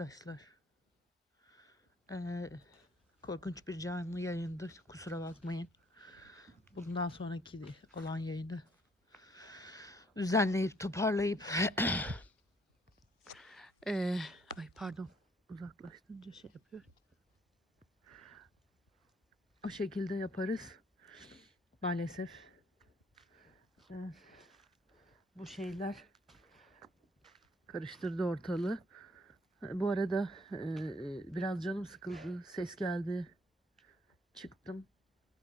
arkadaşlar. Ee, korkunç bir canlı yayındı. Kusura bakmayın. Bundan sonraki olan yayını düzenleyip toparlayıp Ee, ay pardon uzaklaştırınca şey yapıyor. O şekilde yaparız. Maalesef. Ee, bu şeyler karıştırdı ortalığı. Bu arada e, biraz canım sıkıldı. Ses geldi. Çıktım.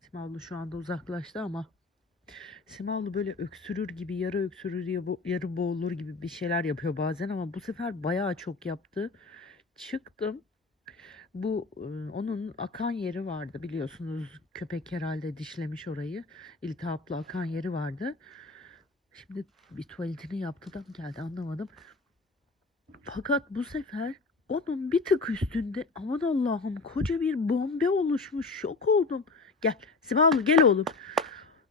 Simavlu şu anda uzaklaştı ama Simavlu böyle öksürür gibi yarı öksürür ya bo- yarı boğulur gibi bir şeyler yapıyor bazen ama bu sefer bayağı çok yaptı. Çıktım. Bu e, onun akan yeri vardı biliyorsunuz. Köpek herhalde dişlemiş orayı. İltihaplı akan yeri vardı. Şimdi bir tuvaletini yaptı da mı geldi anlamadım. Fakat bu sefer onun bir tık üstünde aman Allah'ım koca bir bombe oluşmuş. Şok oldum. Gel Sibel gel oğlum.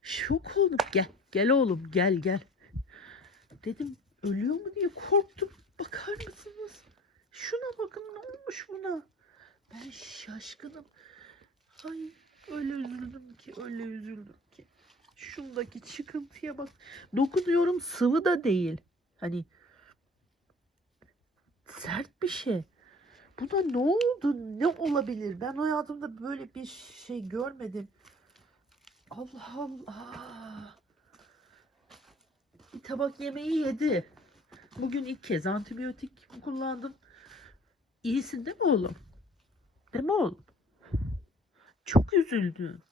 Şok oldum. Gel gel oğlum gel gel. Dedim ölüyor mu diye korktum. Bakar mısınız? Şuna bakın ne olmuş buna. Ben şaşkınım. Ay öyle üzüldüm ki öyle üzüldüm ki. Şundaki çıkıntıya bak. Dokunuyorum sıvı da değil. Hani sert bir şey. Buna ne oldu? Ne olabilir? Ben hayatımda böyle bir şey görmedim. Allah Allah. Bir tabak yemeği yedi. Bugün ilk kez antibiyotik kullandım. İyisin değil mi oğlum? Değil mi oğlum? Çok üzüldüm.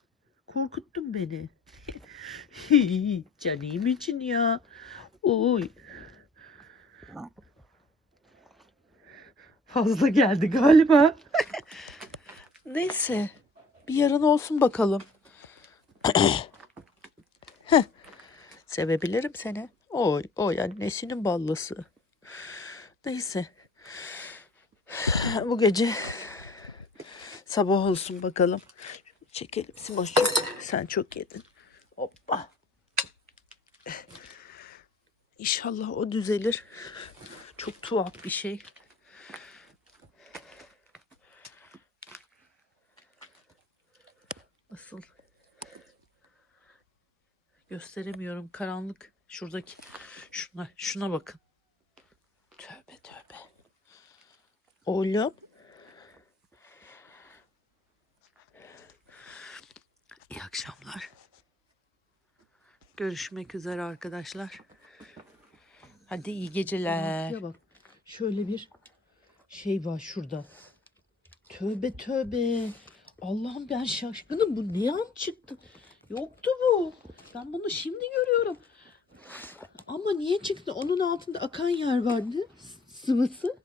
Korkuttun beni. Canım için ya. Oy. Fazla geldi galiba. Neyse. Bir yarın olsun bakalım. Sevebilirim seni. Oy, oy annesinin ballısı. Neyse. Bu gece sabah olsun bakalım. Çekelim Simoş'cum. Sen çok yedin. Hoppa. İnşallah o düzelir. Çok tuhaf bir şey. Nasıl? Gösteremiyorum. Karanlık. Şuradaki. Şuna, şuna bakın. Tövbe tövbe. Oğlum. İyi akşamlar. Görüşmek üzere arkadaşlar. Hadi iyi geceler. bak. Şöyle bir şey var şurada. Tövbe tövbe. Allah'ım ben şaşkınım. Bu ne an çıktı? Yoktu bu. Ben bunu şimdi görüyorum. Ama niye çıktı? Onun altında akan yer vardı. Sıvısı.